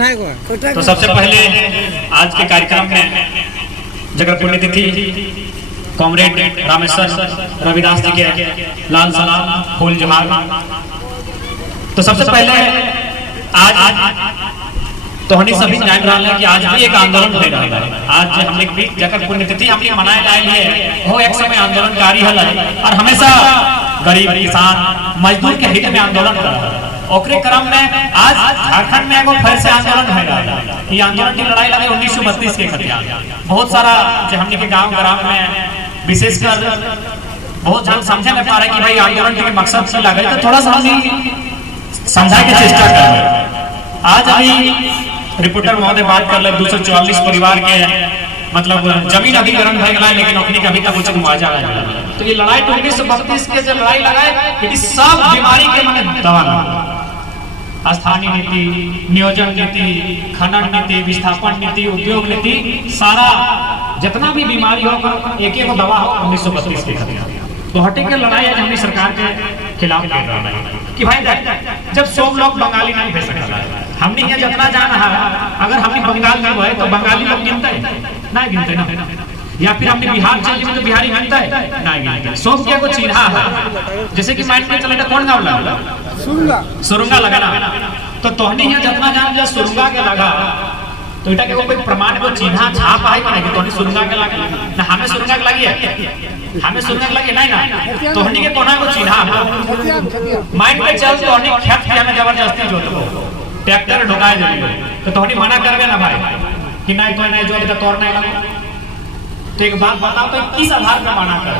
तो सबसे पहले आज के कार्यक्रम में जगह पुण्यतिथि कॉमरेड रामेश्वर रविदास जी के लाल सलाम फूल जोहार। तो सबसे पहले आज तो हम सभी जान रहा है कि आज भी एक आंदोलन हो रहा है। आज हमने भी जगह पुण्यतिथि हमने मनाए जाए लिए वो एक समय आंदोलनकारी है और हमेशा गरीब किसान मजदूर के हित में आंदोलन कर रहा है। ओकरे क्रम में आज झारखंड में एगो फिर से आंदोलन है। ये आंदोलन की लड़ाई लगे 1932 के खतियान। बहुत सारा जो हमने के गांव ग्राम में विशेषकर बहुत जन समझे नहीं पा रहे कि भाई आंदोलन के मकसद से लगे, तो थोड़ा सा हम समझा के चेष्टा कर रहे हैं। आज अभी रिपोर्टर महोदय बात कर ले 244 परिवार के मतलब जमीन अधिग्रहण भय गया, लेकिन अपनी कभी तक उचित मुआवजा नहीं मिला। तो ये लड़ाई 1932 के जो लड़ाई लगाए कि सब बीमारी के माने दवा ना, स्थानीय नीति, नियोजन नीति, खनन नीति, विस्थापन नीति, उद्योग नीति, सारा जितना भी बीमारी हो एक एक दवा हो 1932 के खिलाफ। तो हटे के लड़ाई आज हमने सरकार के खिलाफ लड़ रहा है कि भाई जब 100 लोग बंगाली नहीं भेज सकता, हमने यहाँ जितना जाना है अगर हमने बंगाल में हुए तो बंगाली लोग गिनते हैं ना, गिनते ना, या फिर हमने बिहार चल जाए तो बिहारी गिनता है ना, गिनते। सब के कुछ चिन्हा है, जैसे कि माइंड में चले कौन गाँव लगा सुरुंगा लगाना, तो तोहनी यहाँ जितना जान जा सुरुंगा के लगा तो इटा के कोई प्रमाण को चिन्हा छाप है कि नहीं तोहनी सुरुंगा के लगे ना, हमें सुरुंगा के लगी है, हमें सुरुंगा के लगी नहीं ना, तोहनी के कोना को चिन्हा है माइंड में चल तोहनी खेत के हमें जबरदस्ती जोत लो ट्रैक्टर ढोकाए जाए तो तोहनी मना करबे ना भाई कि नहीं तो नहीं जोत के तोड़ नहीं लगो। तो एक बात बताओ तो किस आधार पर मना कर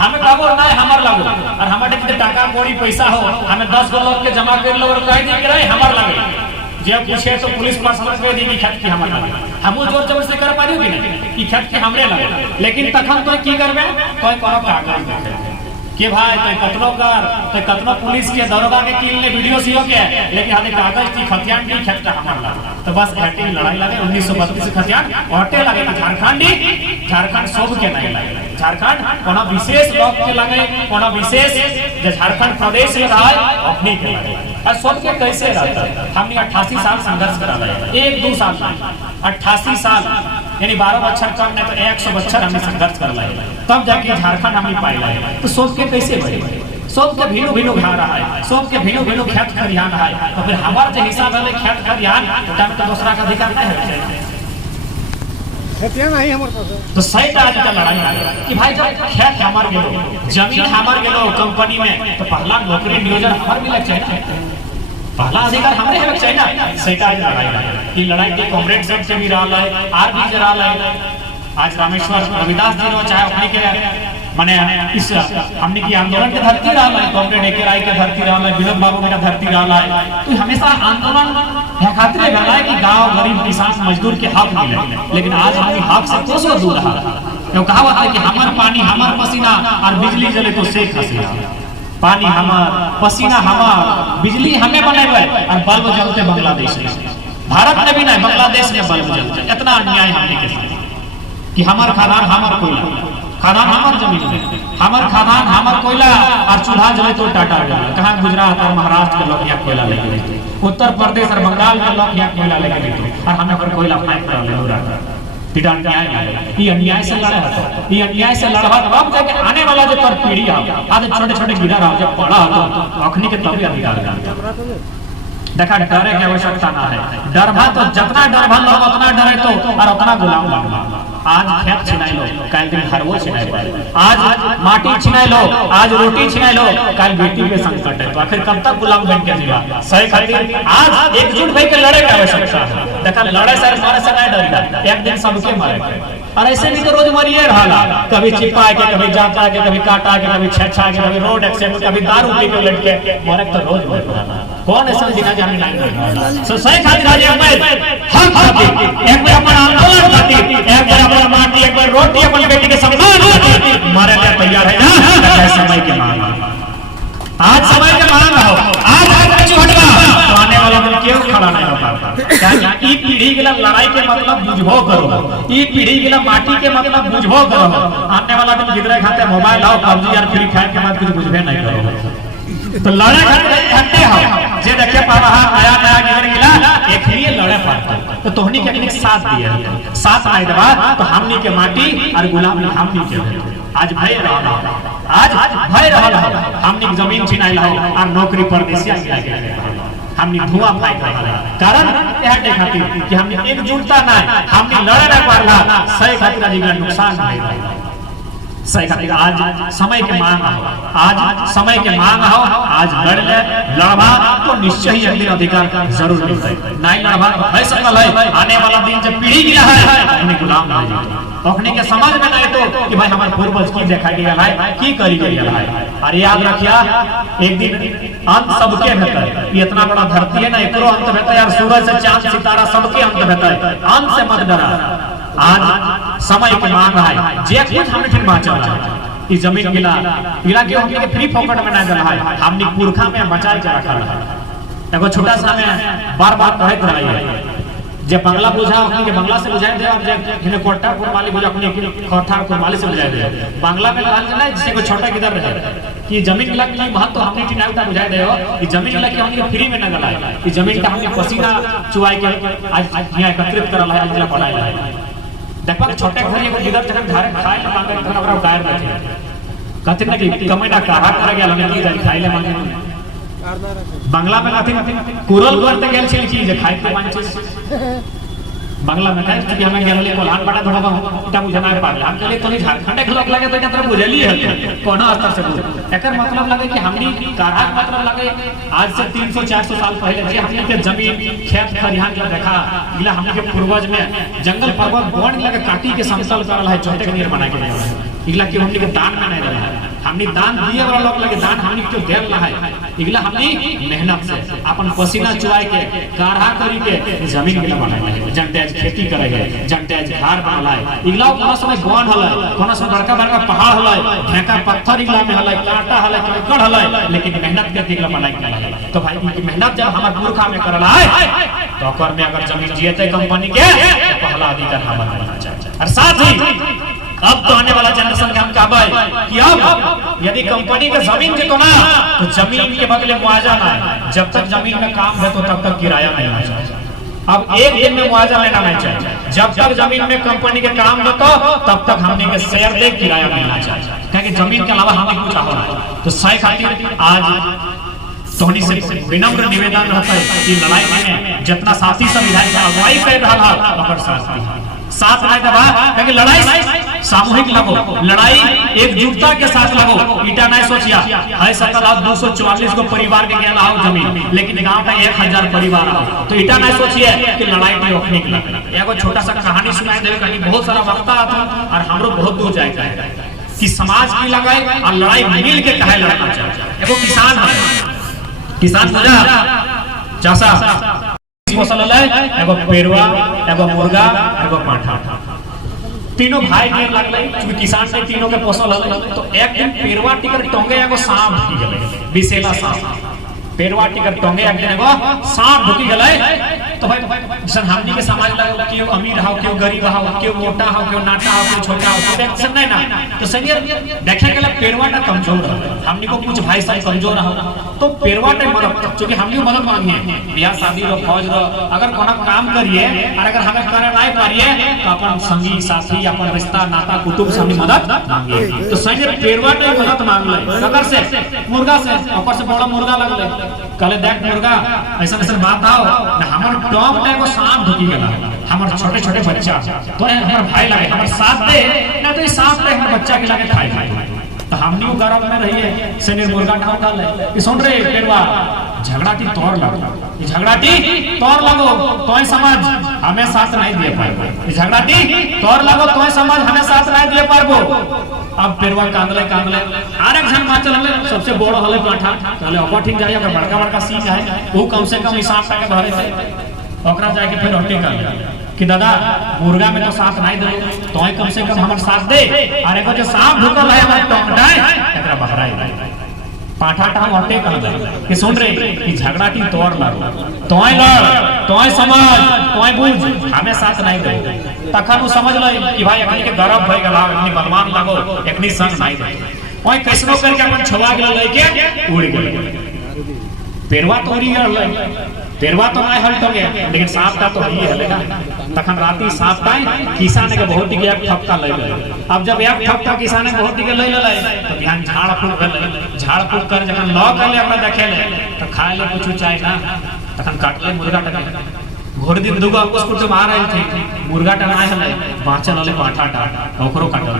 हमें कहबो ना हमार लागो और हमारे के टाका कौड़ी पैसा हो हमें 10 गो लोग के जमा कर लो और कह दी कि हमार लगे जे पूछे तो पुलिस प्रशासन कह दी कि खेत के हमार लगे, हम जोर जबरदस्ती कर पारियो कि नहीं कि खेत के हमरे लगे, लेकिन तखन तो की करबे कोई कोनो कागज देखे के भाई तो कतनो कर तो कतनो पुलिस के दरोगा के किल ने वीडियो सीओ के, लेकिन हमें कागज की खतियान की खेत का हमार लगे। तो बस हटे लड़ाई लगे 1932 खतियान हटे लगे झारखंड सब के नहीं लगे, झारखंड कोनो विशेष लोग के लगे, कोनो विशेष जो झारखंड प्रदेश में रहा अपनी के लगे और सब के कैसे रहता है। हमने 88 साल संघर्ष करा है, 1-2 साल 88 साल यानी 12 बच्चर कम नहीं तो 100 बच्चर हमने संघर्ष कर लाए, तब जाके झारखंड हमने पाई लाए। तो सब के कैसे बने, सब के भिनो भिनो घा रहा है, सब के भिनो भिनो खेत खरियान है, तो फिर हमार जो हिसाब है खेत खरियान तो दूसरा का अधिकार नहीं है नहीं हमारे पास। तो सही आज का लड़ाई है कि भाई जब खेत हमार गेलो जमीन हमार गेलो कंपनी में तो पहला नौकरी नियोजन हमार मिलक चाहिए, पहला अधिकार हमरे हेबे चाहिए ना। सही आज लड़ाई है कि लड़ाई के कॉमरेड सब से भी रहा है आर भी जरा है। आज रामेश्वर रविदास जी रो चाहे अपनी के माने इस हमने की आंदोलन के धरती रहा है, कॉमरेड एके राय के धरती रहा है, विनोद बाबू के धरती रहा है। तो हमेशा आंदोलन है खातिर रहा है कि गांव गरीब किसान मजदूर के हक मिले, लेकिन आज हमारी हक से कोसों दूर रहा है। कहावत है कि हमार पानी हमार पसीना और बिजली जले तो शेख हसीना, पानी हमार पसीना हमार बिजली हमें बनेबे और बल्ब जलते बांग्लादेश में, भारत में भी नहीं बांग्लादेश में बल्ब जलते। इतना अन्याय हमने के साथ कि हमार खादान हमार कोयला, खादान हमार जमीन में, हमार खादान हमार कोयला और चूल्हा जले तो टाटा जले। कहाँ गुजरात और महाराष्ट्र के लोग यहाँ कोयला लेके लेते, उत्तर प्रदेश और बंगाल के लोग यहाँ कोयला लेके लेते और हमें पर कोयला फाइट कर ले। अन्याय से लड़ा है, ये अन्याय से लड़ा अब जाके आने वाला जो पर पीढ़ी है आज छोटे छोटे गिरा रहा जब पढ़ा तो अखनी के तभी अधिकार देखा डरे की आवश्यकता ना है। डरभा तो जितना डरभा लोग उतना डरे तो और उतना गुलाम लगना। आज खेत छिनाई लो कल दिन घरवो छिनाई लो, आज माटी छिनाई लो आज रोटी छिनाई लो कल बेटी के संकट है, तो आखिर कब तक गुलाम बन के जीवा। सही खातिर आज एकजुट भई के लड़े की आवश्यकता है। देखा लड़े सर मारे से नहीं डरता, एक दिन सबके मारे और ऐसे नहीं तो रोज मरिए रहा, कभी चिपा के कभी जाता के कभी काटा के कभी छेछा के कभी रोड एक्सीडेंट कभी दारू पी के लटके मरे तो रोज मर रहा। कौन ऐसा दिन जाने नहीं सो सही खातिर आज हम खातिर एक बार अपन आंदोलन खातिर एक बार अपन माटी एक बार रोटी अपन बेटी के सम्मान खातिर मारे ले तैयार है ना। समय के मांग आज समय के मांग हो, आज आज हटवा तो आने वाला दिन क्यों खड़ा नहीं होता। ई पीढ़ी के लड़ाई के मतलब बुझबो करो, ई पीढ़ी के माटी के मतलब बुझबो करो। आने वाला दिन गिदरे खाते मोबाइल आओ पबजी और फ्री फायर के बाद कुछ बुझबे नहीं करो। तो लड़े खाते हो जे देखे पा रहा नया नया गिर गिला एक लिए लड़े पर साथ दिया, साथ नहीं देवा तो हमनी के माटी और गुलाम हमनी के आज भय रहा, आज भय रहा हमनी जमीन छिनाइल हो और नौकरी परदेसिया गिरा हमनी धुआं फाइट रहा कारण यह खातिर कि हमनी एकजुटता ना हमनी लड़े ना पारला सही खातिर आज नुकसान नहीं सही खातिर आज समय के मांग हो, आज समय के मांग हो, आज लड़ ले लड़वा तो निश्चय ही एक दिन अधिकार जरूर मिलता है, नहीं लड़वा है सकल है आने वाला दिन जब पीढ़ी गिरा है अपने गुलाम नहीं अपने के समझ में नहीं तो कि भाई हमारे पूर्वज की देखा गया है की करी गया है। और याद रखिया एक दिन अंत सबके होता है, ये इतना बड़ा धरती है ना एकरो अंत होता है यार, सूरज से चांद सितारा सबके अंत होता है, अंत से मत डरा। आज समय की मांग है जे कुछ हमने ठीक बात चला इस जमीन गिला के हमने के फ्री पॉकेट में ना गला है, हमने पुरखा में बचा के रखा है। एगो छोटा सा में बार-बार कहत रही है जब बंगला बुझा अपने के बंगला से बुझाए दे और जब इन्हें कोटा कुरमाली बुझा अपने कोठा कुरमाली से बुझाए दे बांग्ला में लगा ना जिसे को छोटा किधर रहे कि जमीन गिला की महत्व हमने की नाउटा बुझाए दे हो कि जमीन गिला की हमने फ्री में ना गला है कि जमीन का हमने पसीना चुवाई के आज यहां एकत्रित करल है आज बनाया है। देखो छोटे घर एगो किधर जगह घर खाए ना मांगे घर ओकरा गायर बैठे कहते ना कि कमाईना काहा कर गेल हमने की जाई खाइले मांगे बांग्ला में कहते कुरल करते गेल छी की जे खाइ के मांगे बांग्ला में कहते कि हमें गेल कोल्हान बड़ा धोबा ता बुझा ना पाले हम कहले तो झारखंड के लोग लगे तो इतना बुझली है कोना स्तर से बुझ एकर मतलब लगे कि हमनी काहा मतलब लगे आज से 300 400 साल पहले जे हमनी के जमीन खेत खलिहान के देखा इला हमनी के पूर्वज में जंगल पर्वत वन लगे काटी के समतल करल है छोटे के बना के इला के हमनी के दान में नहीं रहा है हमनी दान दिए वाला लोग लगे दान हमनी क्यों देल रहा है इगला हमनी मेहनत से अपन पसीना चुराए के काढ़ा करी के जमीन के बनाए है जनते आज खेती करे है जनते आज घर बनाला है इगला कोनो समय गवन हला कोनो समय बड़का बड़का पहाड़ हला ढेका पत्थर इगला में हला कांटा हला कंकड़ हला लेकिन मेहनत के इगला बनाए के तो भाई की मेहनत जब हमार मूर्खा में करला है तो ओकर में अगर जमीन जीते कंपनी के तो पहला अधिकार हमार होना चाहिए। और साथ ही अब तो आने वाला जनरेशन का हम कहबै कि अब यदि कंपनी के जमीन के ना तो जमीन के बदले मुआवजा ना जब तक जमीन में काम है तो तब तक किराया मिलना चाहिए। अब एक दिन में मुआवजा लेना नहीं चाहिए, जब तक जमीन में कंपनी के काम न तो तब तक हमने के शेयर दे किराया मिलना चाहिए क्योंकि जमीन के अलावा हमें कुछ हो रहा है। तो सही खातिर आज तोहनी से विनम्र निवेदन रहता है कि लड़ाई में जितना साथी संविधान का अगुवाई कर रहा है ओकर साथ नहीं दबा क्योंकि लड़ाई सामूहिक लगो, लड़ाई एकजुटता के साथ लगो। ईटा नहीं सोचिया है सकल 244 को परिवार के गेला हो जमीन लेकिन गांव का 1000 परिवार हो तो ईटा नहीं सोचिए कि लड़ाई में रोकने के लिए। एगो छोटा सा कहानी सुनाई देवे कहीं बहुत सारा वक्ता आता और हमरो बहुत दूर जाए कि समाज की लगाए और लड़ाई मिल के कहे लड़ना चाहिए। एगो किसान है, किसान बोला चाचा फसल है एगो पेड़वा एगो मुर्गा एगो पाठा तीनों भाई के लगले क्योंकि किसान ने तीनों के फसल हले तो एक दिन पेड़वा टिकर टंगे एगो सांप ढुकी गेले विषैला सांप पेड़वा टिकर टंगे एक दिन एगो सांप ढुकी गेले तो भाई जन हमनी के समाज लगे केओ अमीर हो केओ गरीब हो केओ मोटा हो केओ नाटा हो केओ छोटा हो तो सब नहीं ना तो सही देखे गेला पेड़वा टा कमजोर है हमनी को कुछ भाई साहब कमजोर हो तो पेड़वा टा मदद क्योंकि हमनी मदद मांगी है बियाह शादी रो फौज रो अगर कोनो काम करिए और अगर हमें करे नहीं पारिए तो अपन संगी साथी अपन रिश्ता नाता कुटुंब से हमनी मदद मांगी तो सही पेड़वा टा मदद मांग ले अगर से मुर्गा से ऊपर से बड़ा मुर्गा लगले कहले देख मुर्गा ऐसा ऐसा बात आओ ना हमर टॉप टा एगो सांप ढुकी गेला हमर छोटे छोटे बच्चा तो हमर भाई लगे हमर साथ दे ना तो ई सांप टा हमर बच्चा के लगे खाई तो हमनी गरम में रहिए सने मुर्गा टा उठा ले ई सुन रे पेड़वा झगड़ाटी तोड़ लगो ई झगड़ाटी तोड़ लगो तोय समझ हमें साथ नहीं दे पाएबो ई झगड़ाटी तोड़ लगो तोय समझ हमें साथ नहीं दे पाएबो। अब पेड़वा कांदले कांदले आरेक जन बात चलले सबसे बड़ो हले पाठा कहले अपन ठीक जाइए अगर बड़का बड़का सीन है वो कम से कम हिसाब के धरे थे ओकरा जाके फिर हटे कर कि दादा मुर्गा में तो साथ नहीं दे तोय कम से कम हमर साथ दे और एगो जो सांप ढुकल है हमर टंगटाय एकरा बहराई पाठा टा हटे कर दे कि सुन रे कि झगड़ाटी तोड़ लागो तोय लड़ तोय समझ तोय बुझ हमें साथ नहीं दे तखन वो समझ ले कि भाई अखनी के गरब भई गेला अखनी बलवान लागो एकनी संग नहीं दे ओय कैसनो करके अपन छवा गेला लेके उड़ गेल पेड़वा तो उड़ी गेल पेरवा तो ना हल तो गया लेकिन सांप का तो ही है ना। तखन राती सांप का किसान के बहुत के एक ठपका ले गए। अब जब एक ठपका किसान के बहुत के ले ले तो ध्यान झाड़ फूक भेल। झाड़ फूक कर जखन लॉ कर ले अपना देखे ले तो खाए ले कुछ चाहे ना तखन काट ले मुर्गा टके। घोर दिन दुगो उसको तो मार रहे थे मुर्गा टनाए हले बाँचल वाले पाठा टाट ओकरो काटल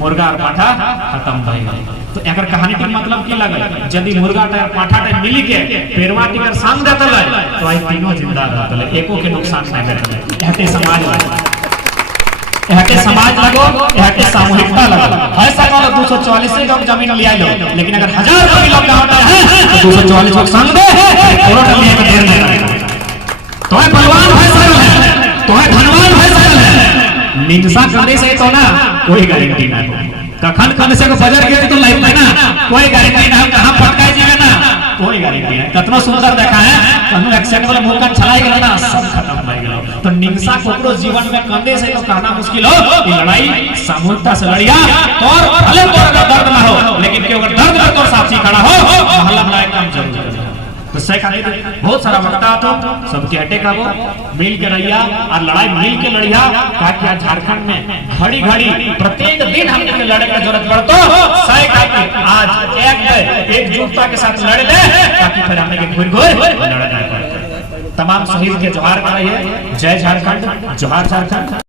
मुर्गा और पाठा खत्म भई गए। तो एकर कहानी के मतलब की लगे यदि मुर्गा टा पाठा टा मिली के पेरवा टिकर संग देतले तो आई तीनों जिंदा रहतले एको के नुकसान नहीं भेटले। एहते समाज लगो एहते सामूहिकता लगो। ऐसा वाला 244 से कम जमीन लिया लो लेकिन अगर 1000 कभी लोग गांव है तो 244 लोग संग दे थोड़ा टलिए में देर नहीं लगे। तो है बलवान फैसल है तो है धनवान फैसल है। निंसा करने से तो ना कोई गारंटी ना हो। कखन खन से को बजर के तो लाइफ में ना कोई गारंटी ना कहां पटकाई जीवे ना कोई गारंटी है। कितना सुंदर देखा है कनु एक्सीडेंट वाला मुंह का छलाई गेल ना सब खत्म भई गेल। तो निंसा कोकरो जीवन में कंदे से तो कहना मुश्किल हो कि लड़ाई सामूहिकता से लड़िया और भले तोर दर्द ना हो लेकिन के अगर दर्द में तो साथी खड़ा हो मोहल्ला में एकदम जरूर है। तो सही कहा बहुत सारा वक्ता तो सबके हटे का वो मिल के रहिया और लड़ाई मिल के लड़िया ताकि आज झारखंड में घड़ी घड़ी प्रत्येक दिन हमने के लड़े की जरूरत पड़तो सही कहा आज एकजुटता के साथ लड़ ले ताकि फिर हमें के घुर लड़ना पड़े। तमाम शहीद के जोहार कराइए। जय झारखंड जोहार झारखंड।